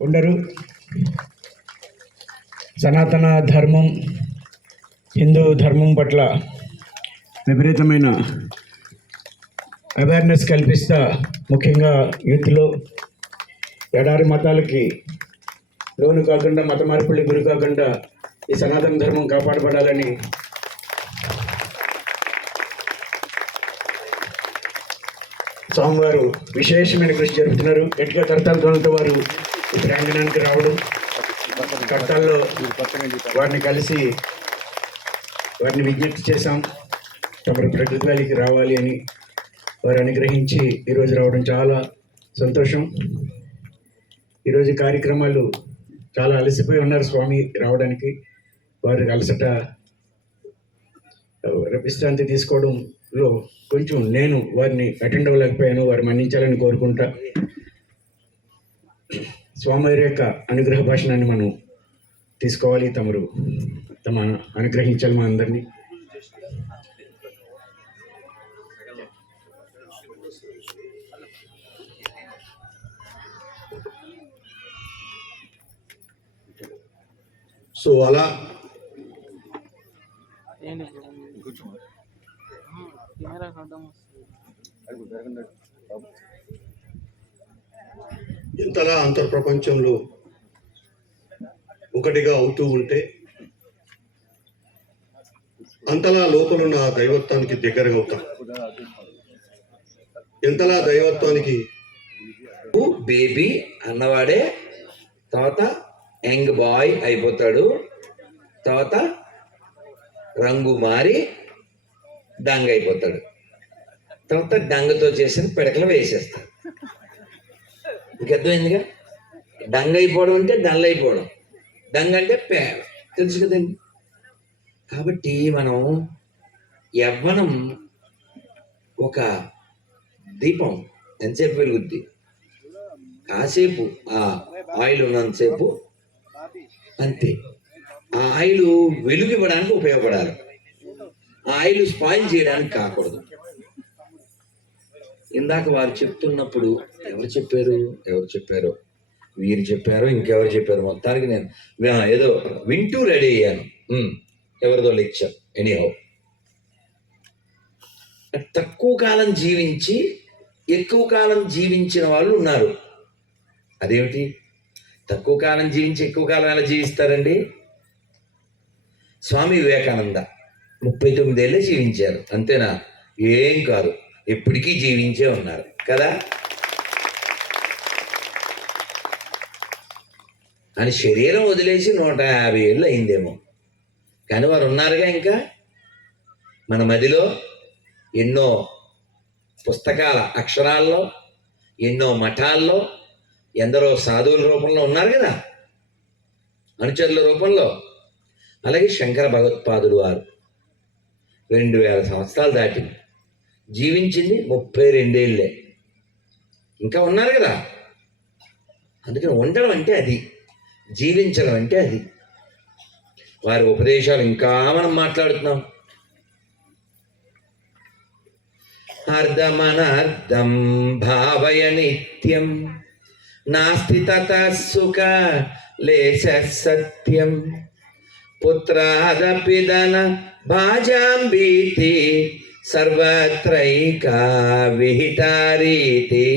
ఉండరు. సనాతన ధర్మం, హిందూ ధర్మం పట్ల విపరీతమైన అవేర్నెస్ కల్పిస్తా, ముఖ్యంగా యూత్లో ఎడారి మతాలకి లోను కాకుండా, మత మార్పులకు గురి కాకుండా ఈ సనాతన ధర్మం కాపాడబడాలని స్వామివారు విశేషమైన కృషి జరుపుతున్నారు. గట్టిగా కర్తాల ధ్వనులతో వారు ఈ ప్రాంగణానికి రావడం, కర్తాల్లో వారిని కలిసి వారిని విజ్ఞప్తి చేశాం, తమరు ప్రకృతి వ్యాలీకి రావాలి అని. వారు అనుగ్రహించి ఈరోజు రావడం చాలా సంతోషం. ఈరోజు కార్యక్రమాలు చాలా అలసిపోయి ఉన్నారు స్వామి రావడానికి. వారి అలసట విశ్రాంతి తీసుకోవడంలో కొంచెం నేను వారిని అటెండ్ అవ్వలేకపోయాను. వారు మన్నించాలని కోరుకుంటా. స్వామివారి యొక్క అనుగ్రహ భాషణాన్ని మనం తీసుకోవాలి. తమరు తమ అనుగ్రహించాలి మా అందరినీ. సో అలా ఇంతలా అంతర్ప్రపంచంలో ఒకటిగా అవుతూ ఉంటే అంతలా లోపలున్న ఆ దైవత్వానికి దగ్గరగా అవుతాం. ఎంతలా దైవత్వానికి బేబీ అన్నవాడే తర్వాత యంగ్ బాయ్ అయిపోతాడు. తర్వాత రంగు మారి డంగ్ అయిపోతాడు. తర్వాత డంగతో చేసిన పిడకలు వేసేస్తాడు. ఇంకర్థమైందిగా? డంగ్ అయిపోవడం అంటే డల్ అయిపోవడం. డంగ్ అంటే తెలుసు కదండి. కాబట్టి మనం యవ్వనం ఒక దీపం, ఎంతసేపు వెలుగుద్ది? కాసేపు ఆ ఆయిల్ ఉన్నంతసేపు అంతే. ఆ ఆయిల్ వెలుగు ఇవ్వడానికి ఉపయోగపడాలి, ఆ ఆయిల్ స్పాయిల్ చేయడానికి కాకూడదు. ఇందాక వారు చెప్తున్నప్పుడు ఎవరు చెప్పారో వీరు చెప్పారో ఇంకెవరు చెప్పారు, మొత్తానికి నేను ఏదో వింటూ రెడీ అయ్యాను. ఎవరిదో లెక్చర్. ఎనీహౌ, తక్కువ కాలం జీవించి ఎక్కువ కాలం జీవించిన వాళ్ళు ఉన్నారు. అదేమిటి? తక్కువ కాలం జీవించి ఎక్కువ కాలం ఎలా జీవిస్తారండి? స్వామి వివేకానంద 39 ఏళ్ళే జీవించారు, అంతేనా? ఏం కాదు, ఎప్పటికీ జీవించే ఉన్నారు కదా. అని శరీరం వదిలేసి 150 ఏళ్ళు అయిందేమో, కానీ వారు ఉన్నారుగా. ఇంకా మన మదిలో ఎన్నో పుస్తకాల అక్షరాల్లో, ఎన్నో మఠాల్లో ఎందరో సాధువుల రూపంలో ఉన్నారు కదా, అనుచరుల రూపంలో. అలాగే శంకర భగవత్పాదులు వారు 2000 సంవత్సరాలు దాటి జీవించింది 32 ఏళ్ళే, ఇంకా ఉన్నారు కదా. అందుకని ఉండడం అంటే అది, జీవించడం అంటే అది. వారి ఉపదేశాలు ఇంకా మనం మాట్లాడుతున్నాం. అర్ధమనర్థం భావయ నిత్యం నాస్తి తతః సుఖ లేశ సత్యం పుత్రాదపి ధన భాజాంబీతి సర్వత్రైకా విహితారీతి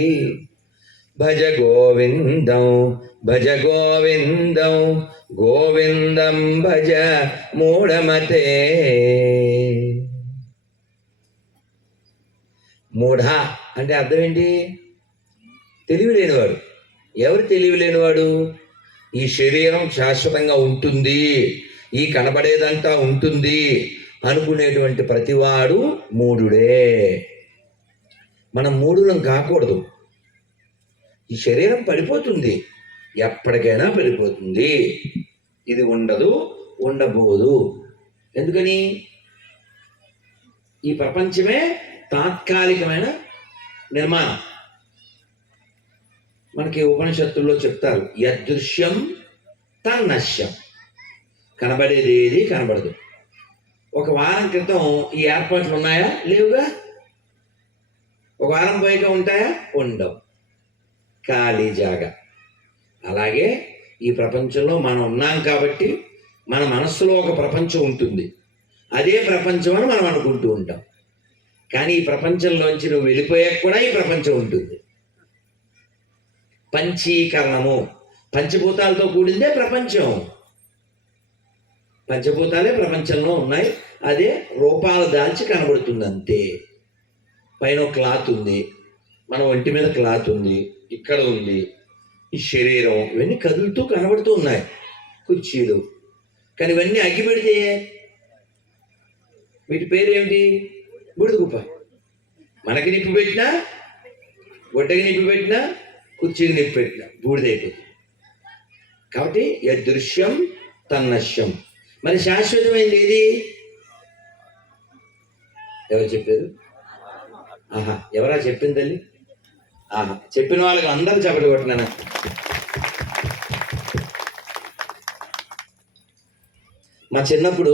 భజ గోవిందం భజ గోవిందం గోవిందం భజ మూఢమతే. మూఢ అంటే అర్థం ఏంటి? తెలివి లేనివాడు. ఎవరు తెలివి లేనివాడు? ఈ శరీరం శాశ్వతంగా ఉంటుంది, ఈ కనబడేదంతా ఉంటుంది అనుకునేటువంటి ప్రతివాడు మూఢుడే. మనం మూఢులం కాకూడదు. ఈ శరీరం పడిపోతుంది, ఎప్పటికైనా పడిపోతుంది. ఇది ఉండదు, ఉండబోదు. ఎందుకని? ఈ ప్రపంచమే తాత్కాలికమైన నిర్మాణం. మనకి ఉపనిషత్తుల్లో చెప్తారు, యదృశ్యం తన్నశ్యం. కనబడేది ఏది కనబడదు. ఒక వారం క్రితం ఈ ఏర్పాట్లు ఉన్నాయా? లేవుగా. ఒక వారం పోయాక ఉంటాయా? ఉండవు. ఖాళీ జాగా. అలాగే ఈ ప్రపంచంలో మనం ఉన్నాం కాబట్టి మన మనస్సులో ఒక ప్రపంచం ఉంటుంది. అదే ప్రపంచం అని మనం అనుకుంటూ ఉంటాం. కానీ ఈ ప్రపంచంలోంచి నువ్వు వెళ్ళిపోయాక కూడా ఈ ప్రపంచం ఉంటుంది. పంచీకరణము, పంచభూతాలతో కూడిందే ప్రపంచం. పంచభూతాలే ప్రపంచంలో ఉన్నాయి. అదే రూపాలు దాల్చి కనబడుతుంది అంతే. పైన ఒక క్లాత్ ఉంది, మన ఒంటి మీద క్లాత్ ఉంది, ఇక్కడ ఉంది ఈ శరీరం, ఇవన్నీ కదులుతూ కనబడుతూ ఉన్నాయి, కుర్చీలు. కానీ ఇవన్నీ అగ్గి పెడితే వీటి పేరేమిటి? బుడిదగుప్ప. మనకి నిప్పు పెట్టినా, గొడ్డకి నిప్పు పెట్టినా, కుర్చీకి నిప్పు పెట్టినా బూడిదైపోతుంది. కాబట్టి యదృశ్యం తన్నశ్యం. మరి శాశ్వతమైంది ఏది? ఎవరు చెప్పారు? ఆహా, ఎవరా చెప్పింది తల్లి? ఆహా, చెప్పిన వాళ్ళకి అందరూ చెప్పలు కొట్టినాను. మా చిన్నప్పుడు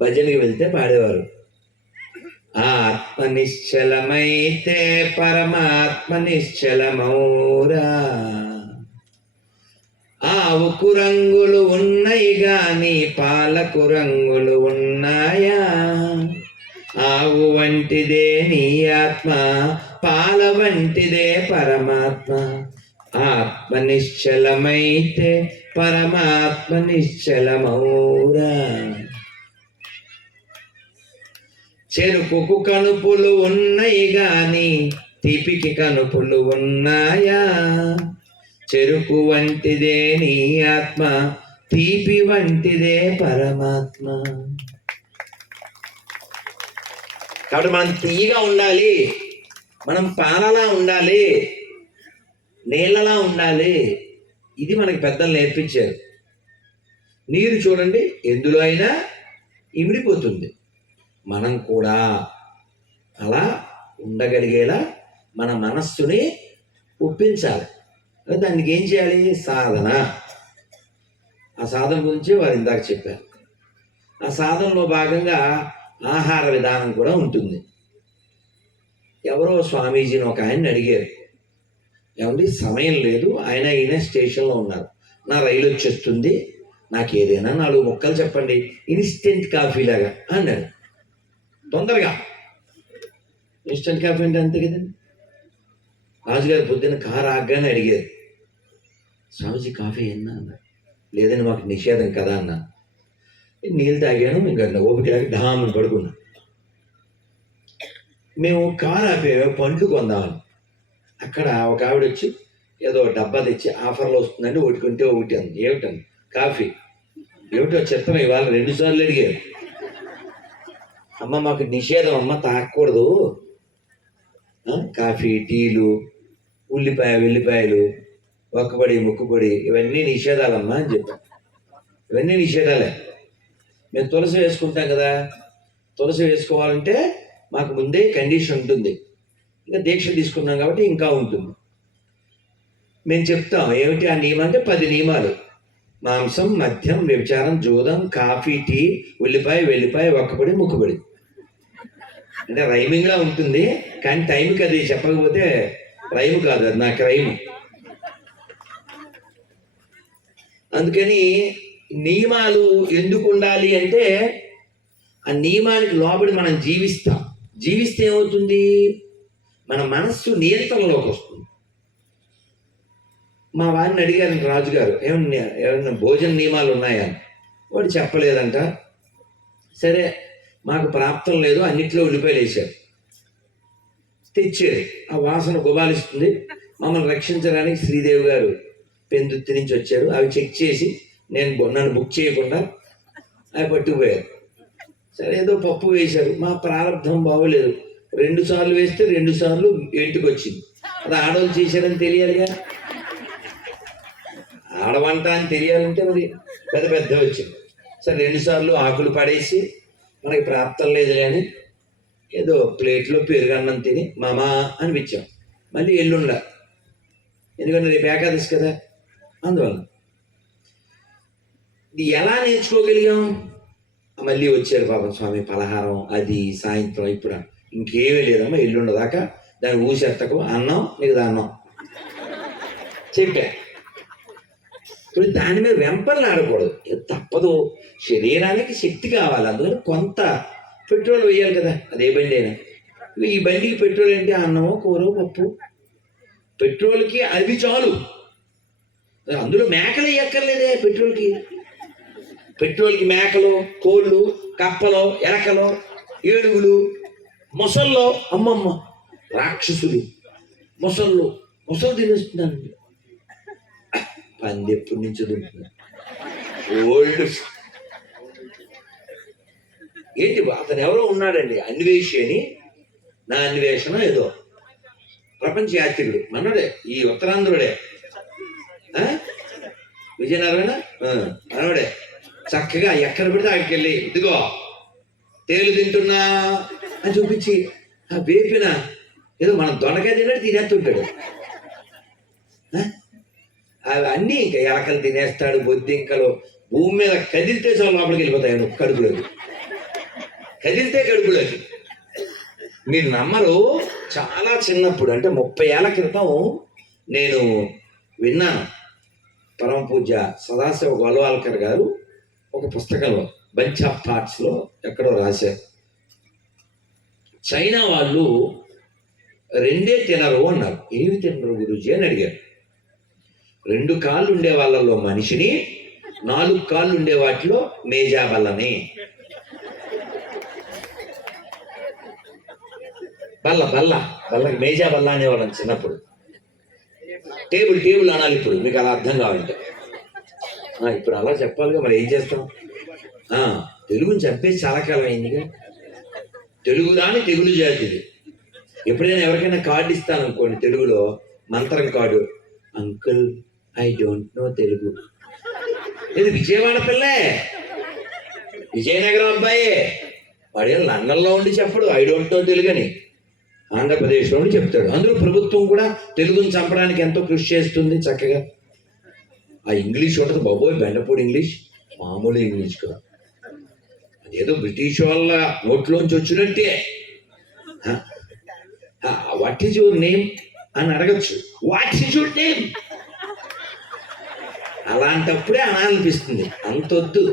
భజనకి వెళ్తే పాడేవారు, ఆత్మ నిశ్చలమైతే పరమాత్మ నిశ్చలమౌరా, ఆవుకు రంగులు ఉన్నాయి గాని పాలకు రంగులు ఉన్నాయా, ఆవు వంటిదే నీ ఆత్మ, పాల వంటిదే పరమాత్మ, ఆత్మ నిశ్చలమైతే పరమాత్మ నిశ్చలమౌరా, చెరుకుకు కనుపులు ఉన్నాయి గాని తీపికి కనుపులు ఉన్నాయా, చెరుకు వంటిదే నీ ఆత్మ, తీపి వంటిదే పరమాత్మ. కాబట్టి మనం తీయగా ఉండాలి, మనం పాలలా ఉండాలి, నీళ్ళలా ఉండాలి. ఇది మనకి పెద్దలు నేర్పించారు. నీరు చూడండి, ఎందులో అయినా ఇమిడిపోతుంది. మనం కూడా అలా ఉండగలిగేలా మన మనస్సుని ఒప్పించాలి. దానికి ఏం చేయాలి? సాధన. ఆ సాధన గురించి వారు ఇందాక చెప్పారు. ఆ సాధనలో భాగంగా ఆహార విధానం కూడా ఉంటుంది. ఎవరో స్వామీజీని ఒక ఆయన అడిగారు, ఏమండి సమయం లేదు, ఈయన స్టేషన్లో ఉన్నారు, నా రైలు వచ్చేస్తుంది, నాకు ఏదైనా 4 ముక్కలు చెప్పండి, ఇన్స్టెంట్ కాఫీ లాగా అన్నాడు. తొందరగా ఇన్స్టెంట్ కాఫీ అంటే అంతే కదండి. రాజుగారు పొద్దున్న కారు ఆగ్గానే అడిగారు, స్వామీజీ కాఫీ ఏనా అన్నారు. లేదని మాకు నిషేధం కదా అన్నా. నీళ్ళు తాగాను, ఇంకా ఓపిక ఢామని పడుకున్నా. మేము కారు ఆపే పండ్లు కొందామని, అక్కడ ఒక ఆవిడ వచ్చి ఏదో డబ్బా తెచ్చి ఆఫర్లో వస్తుందండి, ఒకటి కొంటే ఒకటి అంది. ఏమిటండి? కాఫీ. ఏమిటో చెప్తాను, ఇవాళ 2 సార్లు అడిగారు. అమ్మ మాకు నిషేధం అమ్మ, తాగకూడదు కాఫీ, టీలు, వెల్లిపాయలు, ఒక్కబడి ముక్కుబడి, ఇవన్నీ నిషేధాలమ్మా అని చెప్పాను. ఇవన్నీ నిషేధాలే. మేము తులసి వేసుకుంటాం కదా, తులసి వేసుకోవాలంటే మాకు ముందే కండిషన్ ఉంటుంది. ఇంకా దీక్ష తీసుకున్నాం కాబట్టి ఇంకా ఉంటుంది. మేము చెప్తాం ఏమిటి ఆ నియమం అంటే 10 నియమాలు. మాంసం, మద్యం, వ్యభిచారం, జూదం, కాఫీ, టీ, వెల్లిపాయ, ఒక్కబడి ముక్కుబడి. అంటే రైమింగ్లా ఉంటుంది, కానీ టైంకి అది చెప్పకపోతే రైమ్ కాదు, అది నా క్రైమ్. అందుకని నియమాలు ఎందుకు ఉండాలి అంటే, ఆ నియమానికి లోబడి మనం జీవిస్తే ఏమవుతుంది? మన మనస్సు నియంత్రణలోకి వస్తుంది. మా వారిని అడిగారు రాజుగారు, ఏమన్నా భోజన నియమాలు ఉన్నాయా? వాడు చెప్పలేదంట. సరే మాకు ప్రాప్తం లేదు, అన్నిట్లో ఉల్లిపాయలు వేశారు, తెచ్చారు. ఆ వాసన గుబాలిస్తుంది. మమ్మల్ని రక్షించడానికి శ్రీదేవి గారు పెందుత్తి నుంచి వచ్చారు. అవి చెక్ చేసి నన్ను బుక్ చేయకుండా అవి పట్టుకుపోయారు. సరే ఏదో పప్పు వేశారు, మా ప్రారంభం బాగోలేదు. 2 సార్లు వేస్తే 2 సార్లు ఇంటికి వచ్చింది. అది ఆడవాళ్ళు చేశారని తెలియాలిగా, ఆడవంట అని తెలియాలంటే మరి పెద్ద వచ్చింది. సరే 2 సార్లు ఆకులు పడేసి మనకి ప్రాప్తం లేదులే అని ఏదో ప్లేట్లో పెరుగన్నం తిని మామా అనిపించాం. మళ్ళీ ఎల్లుండ, ఎందుకంటే రేపు ఏకాదశి కదా, అందువల్ల. ఇది ఎలా నేర్చుకోగలిగాం? మళ్ళీ వచ్చారు పాపం స్వామి, పలహారం అది సాయంత్రం. ఇప్పుడు ఇంకేమీ లేదమ్మా, ఎల్లుండ దాకా దాన్ని ఊసెత్తకు, అన్నం నీకు అన్నం చెప్పా. ఇప్పుడు దాని మీద వెంపర్లు ఆడకూడదు, తప్పదు. శరీరానికి శక్తి కావాలి, అందుకని కొంత పెట్రోల్ వేయాలి కదా, అదే బండి అయినా. ఈ బండికి పెట్రోల్ ఏంటి? అన్నమో కూర పప్పు, పెట్రోల్కి అవి చాలు. అందులో మేకలు ఎక్కర్లేదే పెట్రోల్కి. పెట్రోల్కి మేకలు, కోళ్ళు, కప్పలు, ఎలకలు, ఏనుగులు, మొసళ్ళు, అమ్మమ్మ రాక్షసులు, మొసళ్ళు తినేస్తున్నాను. పంది ఎప్పటి నుంచి తింటున్నా ఓల్డ్. ఏంటి అతను ఎవరో ఉన్నాడండి, అన్వేషి అని, నా అన్వేషణ ఏదో ప్రపంచ యాత్రికుడు మనోడే, ఈ ఉత్తరాంధ్రుడే, విజయనారాయణ మనోడే. చక్కగా ఎక్కడ పెడితే అక్కడికి వెళ్ళి ఇదిగో తేలు తింటున్నా అని చూపించి ఆ వేపిన ఏదో మనం దొండకాయ తిన్నట్టు తినేస్తుంటాడు. అవన్నీ ఇంకా ఎలకలు తినేస్తాడు, బొద్దింకలు. భూమి మీద కదిలితే చాలు లోపలికి వెళ్ళిపోతాయి కడుపులోకి, కదిలితే కడుపులోకి. మీరు నమ్మరు, చాలా చిన్నప్పుడు అంటే 30 ఏళ్ల క్రితం నేను విన్నాను. పరమ పూజ్య సదాశివ గోల్వాల్కర్ గారు ఒక పుస్తకంలో బంచ్ ఆఫ్ థాట్స్లో ఎక్కడో రాశారు, చైనా వాళ్ళు 2 తినరు అన్నారు. ఏమి తినరు గురూజీ అని అడిగారు. 2 కాళ్ళు ఉండే వాళ్ళలో మనిషిని, 4 కాళ్ళు ఉండే వాటిలో మేజా బల్లని. బల్లకి మేజా బల్ల అనేవాళ్ళం చిన్నప్పుడు. టేబుల్ అనాలి ఇప్పుడు, మీకు అలా అర్థం కావాలంటే. ఇప్పుడు అలా చెప్పాలిగా, మరి ఏం చేస్తాం? తెలుగుని చెప్పేసి చాలా కాలం అయిందిగా. తెలుగు రాని తెగులు జాతిది. ఎప్పుడైనా ఎవరికైనా కార్డు ఇస్తాను అనుకోండి తెలుగులో, మంత్రం card, uncle I don't know Telugu. ఇది విజయవాడ పిల్లే, విజయనగరం అబ్బాయే, వాడే లండన్లో ఉండి చెప్పడు ఐ డోంట్ నో తెలుగు అని, ఆంధ్రప్రదేశ్లో ఉండి చెప్తాడు. అందులో ప్రభుత్వం కూడా తెలుగుని చంపడానికి ఎంతో కృషి చేస్తుంది చక్కగా. ఆ ఇంగ్లీష్ ఉంటుంది బాబోయ్, బెండపూడి ఇంగ్లీష్, మామూలు ఇంగ్లీష్ కదా, అదేదో బ్రిటిష్ వాళ్ళ ఓట్లోంచి వచ్చినట్టే. వాట్ ఈజ్ యువర్ నేమ్ అని అడగచ్చు, వాట్ ఈజ్ యువర్ నేమ్. అలాంటప్పుడే అనాలనిపిస్తుంది, అంతొద్దు,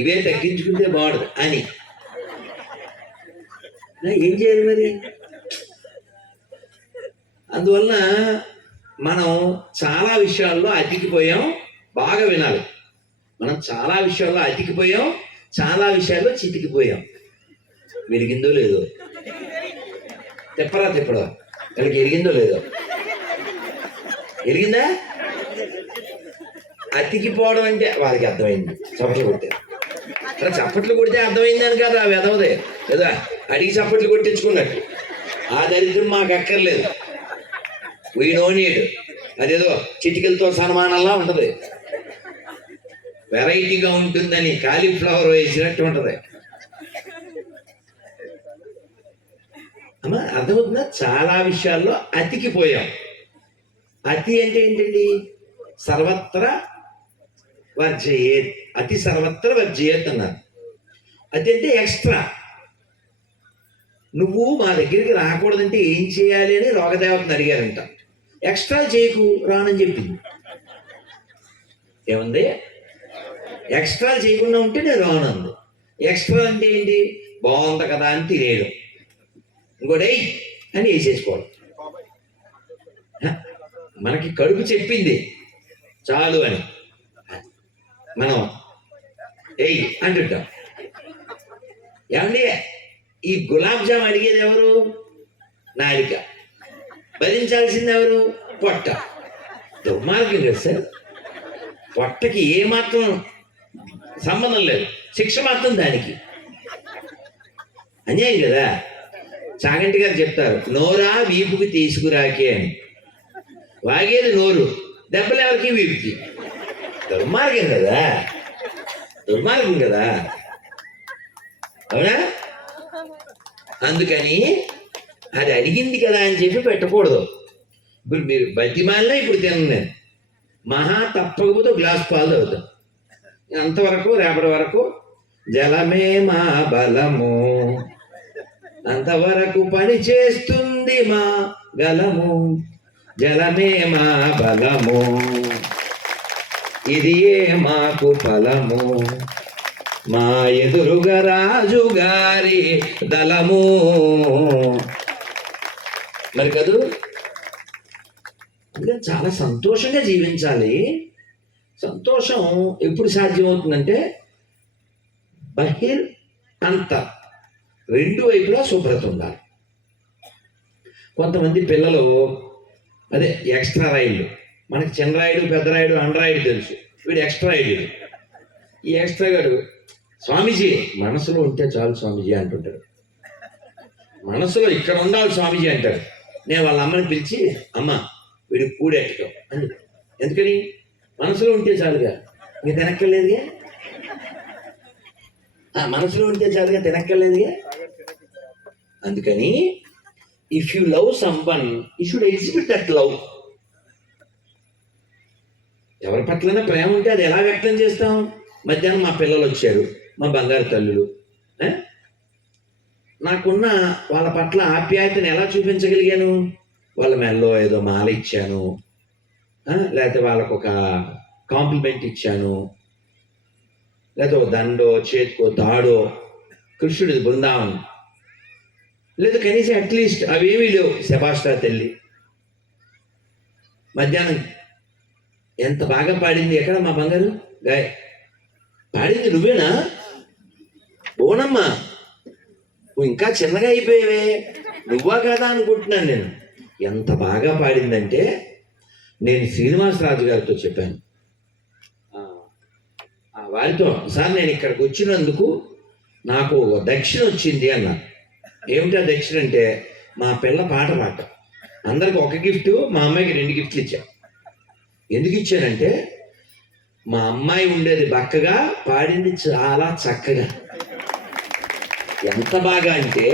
ఇవే తగ్గించుకుంటే బాగుండదు అని. ఏం చేయాలి మరి? అందువలన మనం చాలా విషయాల్లో అతికిపోయాం. బాగా వినాలి, మనం చాలా విషయాల్లో అతికిపోయాం, చాలా విషయాల్లో చితికిపోయాం. వెలిగిందో లేదో తిప్పరా వీళ్ళకి ఎరిగిందో లేదో? ఎరిగిందా? అతికిపోవడం అంటే వారికి అర్థమైంది, చప్పట్లు కొట్టారు. చప్పట్లు కొడితే అర్థమైందని కాదు, ఆ వెదవదే కదా అడిగి చప్పట్లు కొట్టించుకున్నట్టు. ఆ దరిద్రం మాకు అక్కర్లేదు, వీ నో నీడ్. అదేదో చిటికలతో సన్మానంలా ఉంటుంది, వెరైటీగా ఉంటుందని కాలీఫ్లవర్ వేసినట్టు ఉంటుంది. అమ్మా అర్థమవుతుందా? చాలా విషయాల్లో అతికిపోయాం. అతి అంటే ఏంటండి? సర్వత్ర వర్జయేత్, అతి సర్వత్ర వర్జయేత్ అన్నారు. అతి అంటే ఎక్స్ట్రా. నువ్వు మా దగ్గరికి రాకూడదంటే ఏం చేయాలి అని రోగదేవతను అడిగారంట. ఎక్స్ట్రా చేయకు, రానని చెప్పింది. ఏముంది? ఎక్స్ట్రా చేయకుండా ఉంటే నేను రానంది. ఎక్స్ట్రా అంటే ఏంటి? బాగుంది కదా అని తినేయడం, ఇంకోటి అని వేసేసుకోవడం. మనకి కడుపు చెప్పింది చాలు అని మనం ఏయ్ అంటుంటాం. ఏమండి, ఈ గులాబ్ జామ్ అడిగేది ఎవరు? నాలిక. భరించాల్సింది ఎవరు? పొట్ట. దుర్మార్గం కదా సార్, పొట్టకి ఏమాత్రం సంబంధం లేదు, శిక్ష మాత్రం దానికి. అన్యాయం కదా. చాగంటి గారు చెప్తారు, నోరా వీపుకి తీసుకురాకే అని. వాగేది నోరు, దెబ్బలు ఎవరికి? వీపుకి. దుర్మార్గం కదా, దుర్మార్గం కదా, అవునా? అందుకని అది అడిగింది కదా అని చెప్పి పెట్టకూడదు. ఇప్పుడు మీరు బతిమాలినా ఇప్పుడు తిన్నాను నేను, మహా తప్పకపోతే గ్లాస్ పాలు తాగుతాను. అంతవరకు రేపటి వరకు జలమే మా బలము, అంతవరకు పని చేస్తుంది మా గలము, జలమే మా బలము. ఇది ఏ మాకు ఫలము, మా ఎదురుగా రాజుగారి దళము. మరి కదూ, అందుకని చాలా సంతోషంగా జీవించాలి. సంతోషం ఎప్పుడు సాధ్యమవుతుందంటే బహిర్ అంత రెండు వైపులా శుభ్రత ఉండాలి. కొంతమంది పిల్లలు అదే ఎక్స్ట్రా రాయిళ్ళు, మనకి చిన్న రాయుడు పెద్ద రాయుడు అండ్రాయిడ్ తెలుసు, వీడు ఎక్స్ట్రా రాయుడు. ఈ ఎక్స్ట్రా గాడు స్వామీజీ మనసులో ఉంటే చాలు స్వామీజీ అంటుంటాడు. మనసులో ఇక్కడ ఉండాలి స్వామీజీ అంటాడు. నేను వాళ్ళ అమ్మని పిలిచి అమ్మ వీడికి కూడెక్కటం అని, ఎందుకని మనసులో ఉంటే చాలుగా ఇంకా తినక్కర్లేదుగా, మనసులో ఉంటే చాలుగా తినక్కర్లేదుగా. అందుకని if you love someone you should exhibit that love. ఎవరి పట్లైనా ప్రేమ ఉంటే అది ఎలా వ్యక్తం చేస్తాం? మధ్యాహ్నం మా పిల్లలు వచ్చారు, మా బంగారు తల్లులు, నాకున్న వాళ్ళ పట్ల ఆప్యాయతను ఎలా చూపించగలిగాను? వాళ్ళ మెల్లో ఏదో మాల ఇచ్చాను, లేకపోతే వాళ్ళకు ఒక కాంప్లిమెంట్ ఇచ్చాను, లేకపోతే ఒక దండో చేతికో తాడో, కృష్ణుడి బృందావనం, లేదా కనీసం అట్లీస్ట్ అవేమీ లేవు, శభాష్రా తల్లి. మధ్యాహ్నం ఎంత బాగా పాడింది, ఎక్కడ మా బంగారు గాయ పాడింది నువ్వేనా? ఓనమ్మా నువ్వు ఇంకా చిన్నగా అయిపోయావే, నువ్వా కదా అనుకుంటున్నాను నేను. ఎంత బాగా పాడిందంటే నేను శ్రీనివాసరాజు గారితో చెప్పాను, వారితో సార్ నేను ఇక్కడికి వచ్చినందుకు నాకు దక్షిణ వచ్చింది అన్న. ఏమిటా దక్షిణ అంటే మా పిల్ల పాట పాట, అందరికి ఒక గిఫ్ట్, మా అమ్మాయికి 2 గిఫ్ట్లు ఇచ్చాను. ఎందుకు ఇచ్చానంటే మా అమ్మాయి ఉండేది బక్కగా, పాడింది చాలా చక్కగా. ఎంత బాగా అంటే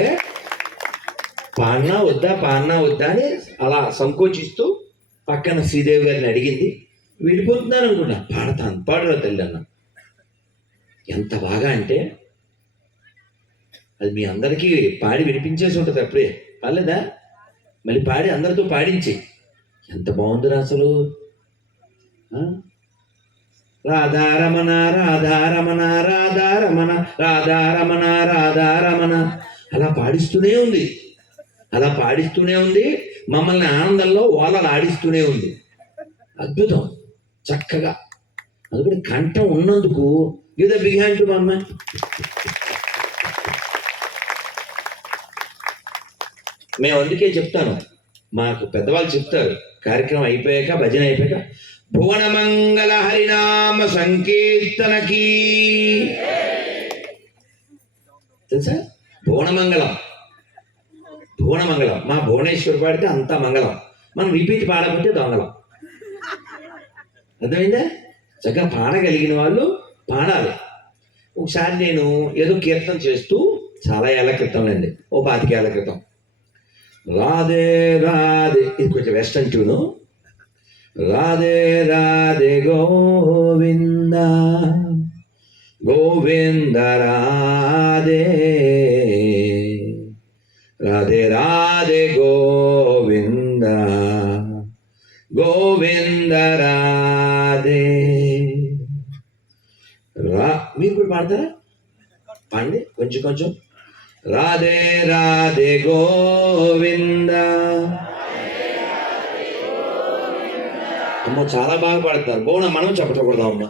పాడినా వద్దా అని అలా సంకోచిస్తూ పక్కన శ్రీదేవి గారిని అడిగింది. వెళ్ళిపోతున్నారు అనుకున్నా, పాడతాను పాడరా తల్లి అన్న. ఎంత బాగా అంటే అది మీ అందరికీ పాడి వినిపించేసి ఉంటుంది అప్పుడే, పర్లేదా? మళ్ళీ పాడి అందరితో పాడించి ఎంత బాగుందిరా అసలు. రాధారమణ రాధారమణ రాధారమణ రాధారమణ రాధారమణ అలా పాడిస్తూనే ఉంది, మమ్మల్ని ఆనందంలో ఓలలు ఆడిస్తూనే ఉంది. అద్భుతం, చక్కగా. అందుకని కంఠం ఉన్నందుకు give the big hand to మా అమ్మాయి. మేము అందుకే చెప్తాను, మాకు పెద్దవాళ్ళు చెప్తారు, కార్యక్రమం అయిపోయాక, భజన అయిపోయాక, భువన మంగళ హరినామ సంకీర్తనకి తెలుసా? భువనమంగళం మా భువనేశ్వర్ పాడితే అంతా మంగళం, మనం రిపీట్ పాడకపోతే దొంగలం. అర్థమైందా? చక్కగా పాడగలిగిన వాళ్ళు పాడాలి. ఒకసారి నేను ఏదో కీర్తన చేస్తూ, చాలా ఏళ్ల క్రితం అండి, ఓ 25 ఏళ్ల క్రితం, రాధే రాధే, ఇది కొంచెం వెస్టర్న్ ట్యూను, రాధే రాధే గోవింద గోవింద రాధే రాధే రాధే గోవింద గోవింద రాధే మీరు కూడా పాడతారా? పాడండి కొంచెం. రాధే రాధే గోవింద. అమ్మ చాలా బాగా పాడుతున్నారు, బాగున్నా, మనం చెప్పకూడదాం అమ్మ.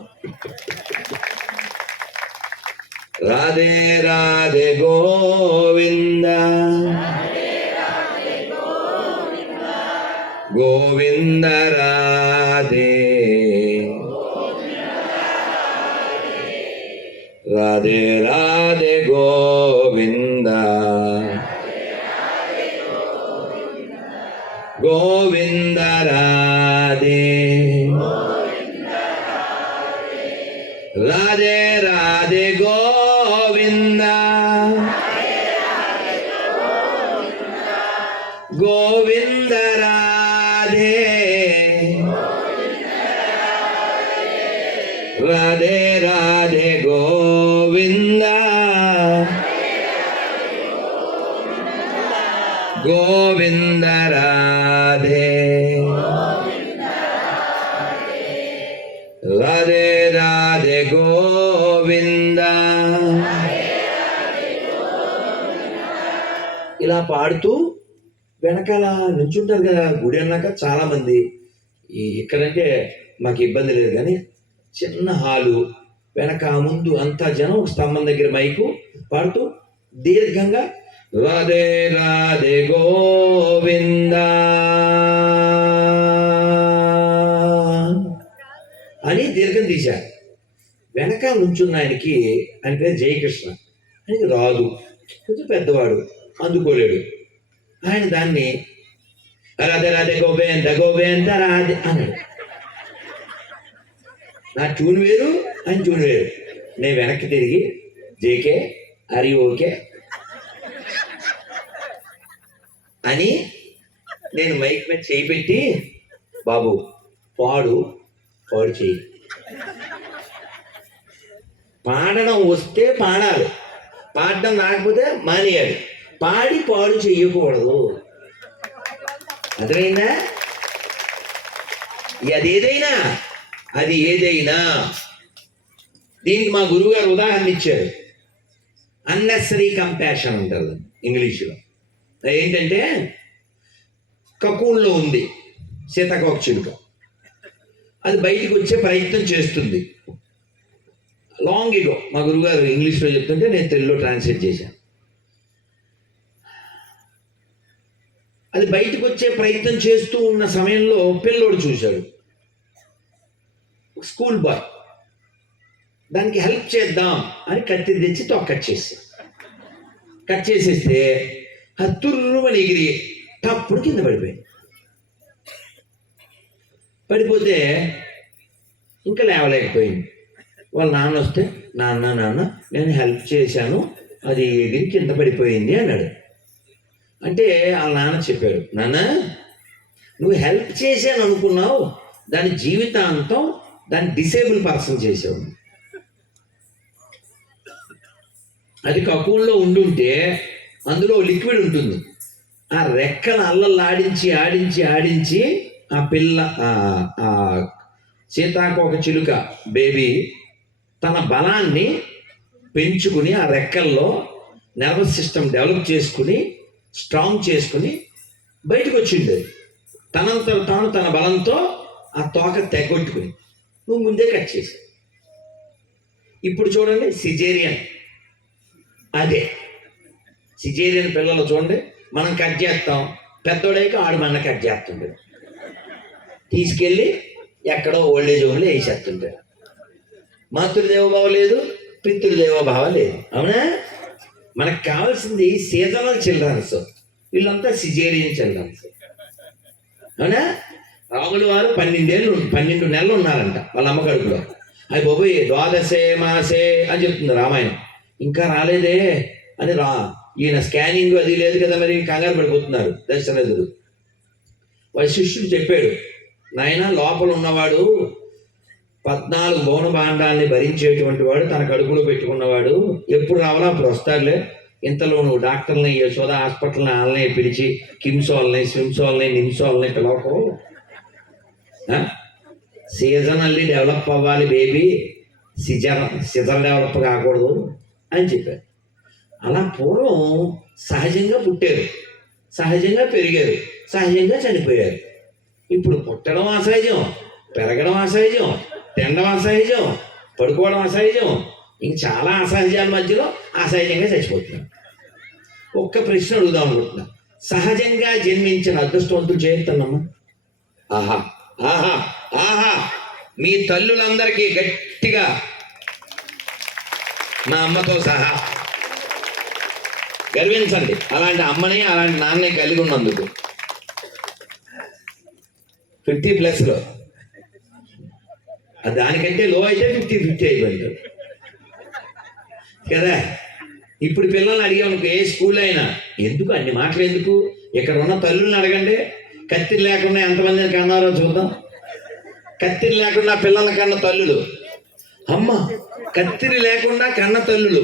రాధే రాధే గోవింద గోవింద రాధే రాధే రాధే గోవింద గోవింద రాధే రాధే రాధే గోవింద గోవింద రాధే రాధే రాధే గోవింద గోవింద రాధే రాధే రాధే గోవింద. ఇలా పాడుతూ వెనకాల నుంచుంటారు కదా గుడి అన్నాక చాలా మంది. ఇక్కడంటే మాకు ఇబ్బంది లేదు కానీ చిన్న హాలు వెనక ముందు అంతా జనం, ఒక స్తంభం దగ్గర మైకు పాడుతూ దీర్ఘంగా రాధే రాధే గోవింద అని దీర్ఘం తీశారు. వెనకాల నుంచున్న ఆయనకి, ఆయన పేరు జయకృష్ణ, ఆయనకి రాదు, కొంచెం పెద్దవాడు, అందుకోలేడు. ఆయన దాన్ని రాధే రాధే గోవింద గోవింద రాధే అన్నాడు. నా ట్యూన్ వేరు, ఆయన ట్యూన్ వేరు. నేను వెనక్కి తిరిగి జేకే అరి ఓకే అని నేను మైక్ మీద చేయి పెట్టి, బాబు పాడు చేయి, పాడడం వస్తే పాడాలి, పాడడం రాకపోతే మానేయాలి, పాడు చెయ్యకూడదు. అర్థమైందా? అది ఏదైనా దీనికి మా గురువు గారు ఉదాహరణ ఇచ్చారు. అన్నెసరీ కంపాషన్ అంటారు ఇంగ్లీషులో. ఏంటంటే కకూన్లో ఉంది సీతాకోక చిలుక, అది బయటికి వచ్చే ప్రయత్నం చేస్తుంది. లాంగ్ ఇగో మా గురువుగారు ఇంగ్లీష్లో చెప్తుంటే నేను తెలుగులో ట్రాన్స్లేట్ చేశాను. అది బయటకు వచ్చే ప్రయత్నం చేస్తూ ఉన్న సమయంలో పిల్లోడు చూశాడు, స్కూల్ బాయ్. దానికి హెల్ప్ చేద్దాం అని కత్తి తెచ్చి కట్ చేసేస్తే హత్తుర్రుమని ఎగిరి తప్పుడు కింద పడిపోతే ఇంకా లేవలేకపోయింది. వాళ్ళ నాన్న వస్తే, నాన్న నేను హెల్ప్ చేశాను, అది ఎగిరి కింద పడిపోయింది అన్నాడు. అంటే వాళ్ళ నాన్న చెప్పాడు, నాన్న నువ్వు హెల్ప్ చేశాను అనుకున్నావు, దాని జీవితాంతం దాన్ని డిసేబుల్ పర్సన్ చేసావు. అది కకూన్లో ఉండుంటే అందులో లిక్విడ్ ఉంటుంది, ఆ రెక్కలు అల్లలు ఆడించి ఆ పిల్ల ఆ సీతాకోక చిలుక బేబీ తన బలాన్ని పెంచుకుని ఆ రెక్కల్లో నర్వస్ సిస్టమ్ డెవలప్ చేసుకుని స్ట్రాంగ్ చేసుకుని బయటకు వచ్చింది. తనంతట తాను తన బలంతో ఆ తోక తెగొట్టుకుని నువ్వు ముందే కట్ చేసావు. ఇప్పుడు చూడండి సిజేరియన్, అదే సిజేరియన్ పిల్లలు చూడండి, మనం కట్ చేస్తాం, పెద్దోడైక ఆడు మన కట్ చేస్తుంటాడు, తీసుకెళ్ళి ఎక్కడో ఓల్డేజ్ హోమ్లో వేసేస్తుంటాడు. మాతృదేవోభావ లేదు, పితృదేవోభావ లేదు. అవునా? మనకు కావాల్సింది సీజనల్ చిల్డ్రన్స్, వీళ్ళంతా సిజేరియన్ చిల్డ్రన్స్. అవునా? రాములు వారు 12 నెలలు ఉన్నారంట వాళ్ళ అమ్మ కడుపులో. అవి బాబోయ్ ద్వాదశే మాసే అని చెప్తుంది రామాయణం. ఇంకా రాలేదే అని ఈయన స్కానింగ్ అది లేదు కదా, మరి కంగారు పడిపోతున్నారు దశరథుడు. వాడి శిష్యుడు చెప్పాడు, నాయన లోపల ఉన్నవాడు 14 భువన భాండాన్ని భరించేటువంటి వాడు, తన కడుపులో పెట్టుకున్నవాడు, ఎప్పుడు రావాలో అప్పుడు వస్తాడులే. ఇంతలో నువ్వు డాక్టర్ని, యశోద హాస్పిటల్ని వాళ్ళని పిలిచి కిమ్స్ వాళ్ళని, స్విమ్స్ వాళ్ళని, నిమ్స్ వాళ్ళని పిలవకు. సీజనల్లీ డెవలప్ అవ్వాలి బేబీ, సిజర్ డెవలప్ కాకూడదు అని చెప్పారు. అలా పూర్వం సహజంగా పుట్టారు, సహజంగా పెరిగారు, సహజంగా చనిపోయారు. ఇప్పుడు పుట్టడం అసహజం, పెరగడం అసహజం, తినడం అసహజం, పడుకోవడం అసహజం, ఇంక చాలా అసహజాల మధ్యలో అసహజంగా చచ్చిపోతున్నాం. ఒక్క ప్రశ్న అడుగుదాం అనుకుంటున్నా, సహజంగా జన్మించిన అదృష్టవంతులు చేరుతున్నామా? ఆహా ఆహా ఆహా, మీ తల్లులందరికీ గట్టిగా మా అమ్మతో సహా గర్వించండి, అలాంటి అమ్మని అలాంటి నాన్నని కలిగి ఉన్నందుకు. 50+లో, దానికంటే లో అయితే 50-50 అయిపోయింది కదా. ఇప్పుడు పిల్లల్ని అడిగామనుకో, ఏ స్కూల్ అయినా, ఎందుకు అన్ని మాటలు ఎందుకు, ఇక్కడ ఉన్న తల్లుల్ని అడగండి, కత్తిరి లేకుండా ఎంతమందిని కన్నారో చూద్దాం. కత్తిరి లేకుండా పిల్లల కన్న తల్లులు, అమ్మ కత్తిరి లేకుండా కన్న తల్లులు.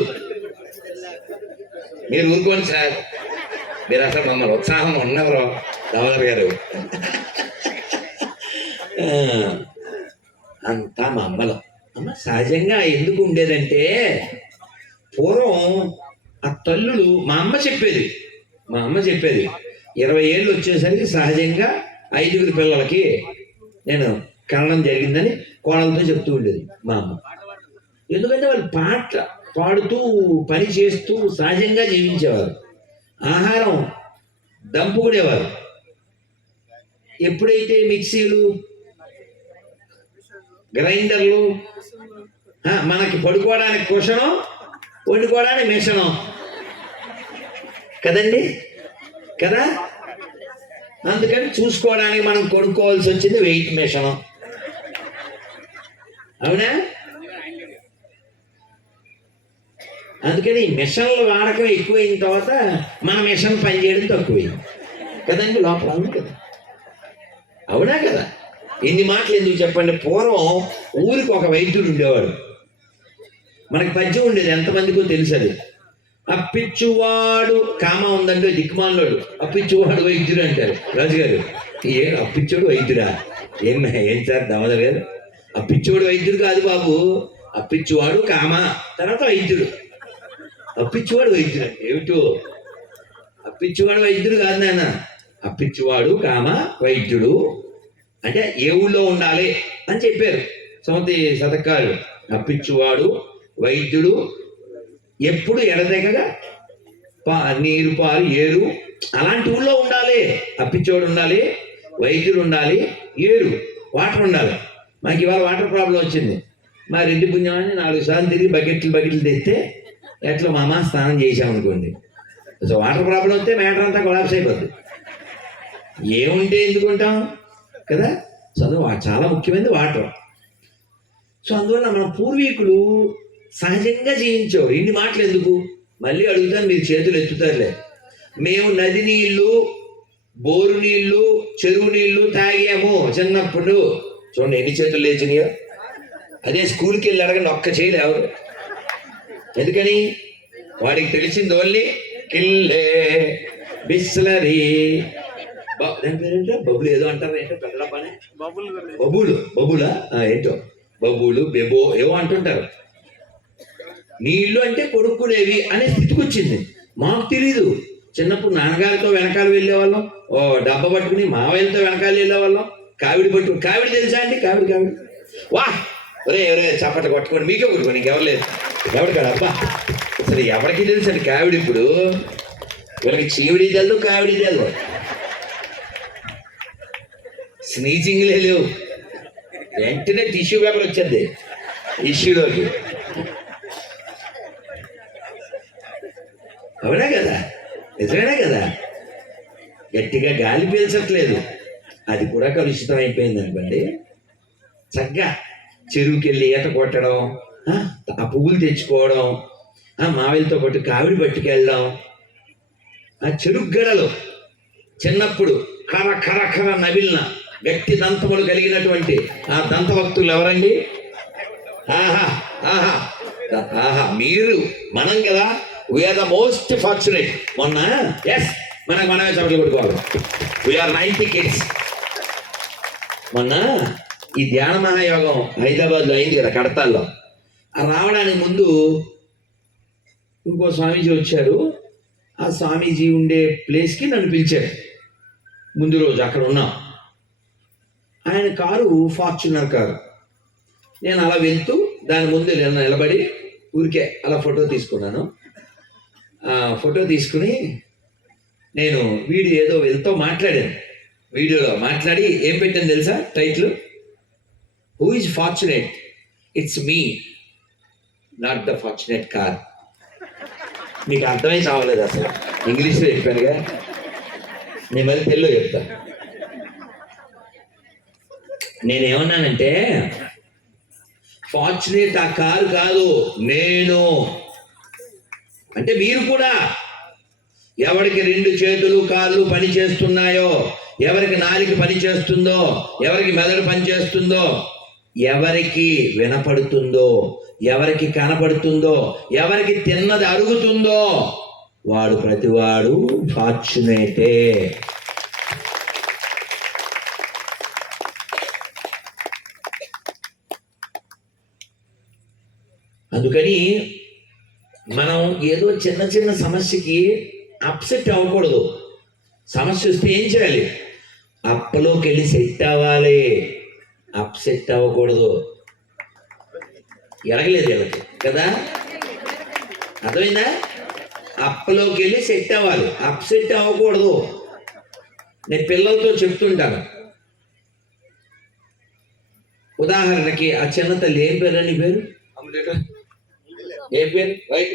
మీరు ఊరుకోండి సార్, మీరు అసలు మమ్మల్ని ఉత్సాహం ఉన్నవరో దామోదర్ గారు. అంతా మా అమ్మలో. అమ్మ సహజంగా ఎందుకు ఉండేదంటే పూర్వం ఆ తల్లులు మా అమ్మ చెప్పేది 20 ఏళ్ళు వచ్చేసరికి సహజంగా 5గురు పిల్లలకి నేను కనడం జరిగిందని కోడలతో చెప్తూ ఉండేది మా అమ్మ. ఎందుకంటే వాళ్ళు పాట పాడుతూ పని చేస్తూ సహజంగా జీవించేవారు. ఆహారం దంపుకునేవారు. ఎప్పుడైతే మిక్సీలు, గ్రైండర్లు, మనకి పడుకోవడానికి కుషనం, వండుకోవడానికి మిషనం కదండి కదా. అందుకని చూసుకోవడానికి మనం కొనుక్కోవాల్సి వచ్చింది వెయిట్ మిషన్. అవునా? అందుకని మిషన్ల వాడకం ఎక్కువైన తర్వాత మన మిషన్ పనిచేయడం తక్కువైంది కదండి. లోపల ఉంది కదా. అవునా కదా? ఎన్ని మాటలు ఎందుకు చెప్పండి. పూర్వం ఊరికి ఒక వైద్యుడు ఉండేవాడు. మనకి పద్యం ఉండేది, ఎంతమందికో తెలుసు అది. అప్పిచ్చువాడు కామ ఉందండి, దిక్కుమాలోడు అప్పిచ్చువాడు వైద్యుడు అంటారు రాజుగారు. ఏ అప్పిచ్చుడు వైద్యుడా? ఏం సార్ దామోదర్ గారు, అప్పిచ్చువాడు వైద్యుడు కాదు బాబు, అప్పిచ్చువాడు కామ తర్వాత వైద్యుడు. అప్పిచ్చువాడు వైద్యుడు అంటే ఏమిటో? అప్పిచ్చువాడు వైద్యుడు కాదు నాన్న, అప్పిచ్చువాడు కామ వైద్యుడు అంటే ఏ ఊళ్ళో ఉండాలి అని చెప్పారు సమతి శతకాలు. అప్పిచ్చువాడు వైద్యుడు ఎప్పుడు ఎడదెగగా నీరు పాలు ఏరు అలాంటి ఊళ్ళో ఉండాలి. అప్పిచ్చోడు ఉండాలి, వైద్యుడు ఉండాలి, ఏరు వాటర్ ఉండాలి. మాకు ఇవాళ వాటర్ ప్రాబ్లం వచ్చింది. మా రెడ్డి పుణ్యమాన్ని 4 సార్లు తిరిగి బకెట్లు తెస్తే ఎట్లా మా అమ్మ స్నానం చేసామనుకోండి. సో వాటర్ ప్రాబ్లం వస్తే మ్యాటర్ అంతా కొలాప్స్ అయిపోద్ది. ఏముంటే ఎందుకుంటాం కదా. సో అందులో చాలా ముఖ్యమైనది వాటర్. సో అందువల్ల మన పూర్వీకులు సహజంగా జీవించేవారు. ఇన్ని మాటలు ఎందుకు మళ్ళీ అడుగుతాను, మీరు చేతులు ఎత్తుతారులే. మేము నది నీళ్లు, బోరు నీళ్లు, చెరువు నీళ్లు తాగాము చిన్నప్పుడు. చూడండి ఎన్ని చేతులు లేచినాయో. అదే స్కూల్కి వెళ్ళి అడగండి, ఒక్క చేయలే ఎవరు. ఎందుకని? వాడికి తెలిసింది ఓన్లీ కిల్లే బిస్లరీ. దాని పేరేంటో బబులు ఏదో అంటారు, ఏంటో పెద్ద పని బబులా ఏంటో బబులు బెబో ఏవో అంటుంటారు. నీళ్లు అంటే కొడుక్కునేవి అనే స్థితికి వచ్చింది. మాకు తెలీదు. చిన్నప్పుడు నాన్నగారితో వెనకాల వెళ్ళేవాళ్ళం, డబ్బా పట్టుకుని మావయ్యలతో వెనకాల వెళ్ళేవాళ్ళం. కావిడి తెలుసా అండి? కావిడి వా ఒరే చప్పట కొట్టుకోండి, మీకే కొట్టుకోండి, ఇంకెవరు లేదు. ఎవరు కాదు అబ్బా, అసలు ఎవరికి తెలుసు అండి కావిడి. ఇప్పుడు వీళ్ళకి చీవిడి తెలు, కావిడి తెలు, స్నీచింగ్లే లేవు. వెంటనే టిష్యూ పేపర్ వచ్చేది ఇష్యూలోకి. అవునా కదా? నిజమేనా కదా? గట్టిగా గాలి పీల్చట్లేదు, అది కూడా కలుషితం అయిపోయింది అనుకోండి. చక్కగా చెరువుకి వెళ్ళి ఈత కొట్టడం, ఆ పువ్వులు తెచ్చుకోవడం, మావిలతో పాటు కావిడి పట్టుకెళ్ళడం, ఆ చెరుకు గడలు చిన్నప్పుడు కర నవిలిన వ్యక్తి దంతములు కలిగినటువంటి ఆ దంతభక్తులు ఎవరండి? మీరు, మనం కదా. We are the most fortunate. మొన్న మనమే చోట్ల కొట్టుకోవాలి. We are 90 kids. మొన్న ఈ ధ్యాన మహాయోగం హైదరాబాద్లో అయింది కదా, కడతాల్లో. రావడానికి ముందు ఇంకో స్వామీజీ వచ్చారు. ఆ స్వామీజీ ఉండే ప్లేస్కి నన్ను పిలిచారు. ముందు రోజు అక్కడ ఉన్నాం. ఆయన కారు ఫార్చునర్ కారు. నేను అలా వెళ్తూ దాని ముందు నిలబడి ఊరికే అలా ఫోటో తీసుకున్నాను. ఫోటో తీసుకుని నేను వీడియో ఏదో వెళ్తూ మాట్లాడాను. వీడియోలో మాట్లాడి ఏం పెట్టాను తెలుసా? Title, who is fortunate? It's me, not the fortunate car. మీకు అర్థమై చావలేదు అసలు. ఇంగ్లీష్లో చెప్పానుగా, నేను మళ్ళీ తెలుగులో చెప్తా. నేనేమన్నానంటే, ఫార్చునేట్ ఆ కారు కాదు, నేను. అంటే మీరు కూడా ఎవరికి 2 చేతులు కాళ్ళు పని చేస్తున్నాయో, ఎవరికి నాలుక పని చేస్తుందో, ఎవరికి మెదడు పని చేస్తుందో, ఎవరికి వినపడుతుందో, ఎవరికి కనపడుతుందో, ఎవరికి తిన్నది అరుగుతుందో, వాడు ప్రతివాడు ఫార్చునేటే. అందుకని మనం ఏదో చిన్న చిన్న సమస్యకి అప్సెట్ అవ్వకూడదు. సమస్య వస్తే ఏం చేయాలి? అప్పలోకి వెళ్ళి సెట్ అవ్వాలి, అప్సెట్ అవ్వకూడదు. ఎరగలేదు వీళ్ళకి కదా, అర్థమైందా? అప్పలోకి వెళ్ళి సెట్ అవ్వాలి, అప్సెట్ అవ్వకూడదు. నేను పిల్లలతో చెప్తుంటాను, ఉదాహరణకి ఆ చిన్న తల్లి ఏం పేరు అని పేరు, ఏం పేరు, రైట్?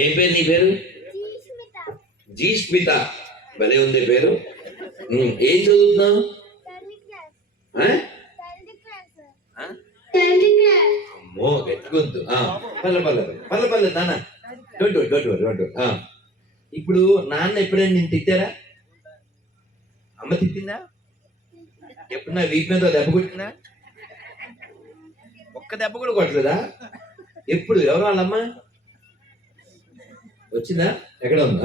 ఏం పేరు నీ పేరు? జీష్మిత. భలే ఉంది పేరు. ఏం చదువుతున్నావు? అమ్మో గట్టుకుంటు. పర్లేదు నాన్న, డోంట్. ఇప్పుడు నాన్న ఎప్పుడైనా నేను తిట్టారా? అమ్మ తిట్టిందా? ఎప్పుడన్నా వీపు మీద దెబ్బ కొట్టిందా? ఒక్క దెబ్బ కూడా కొట్టలేదా? ఎప్పుడు? ఎవరు వాళ్ళమ్మ వచ్చిందా? ఎక్కడ ఉంది?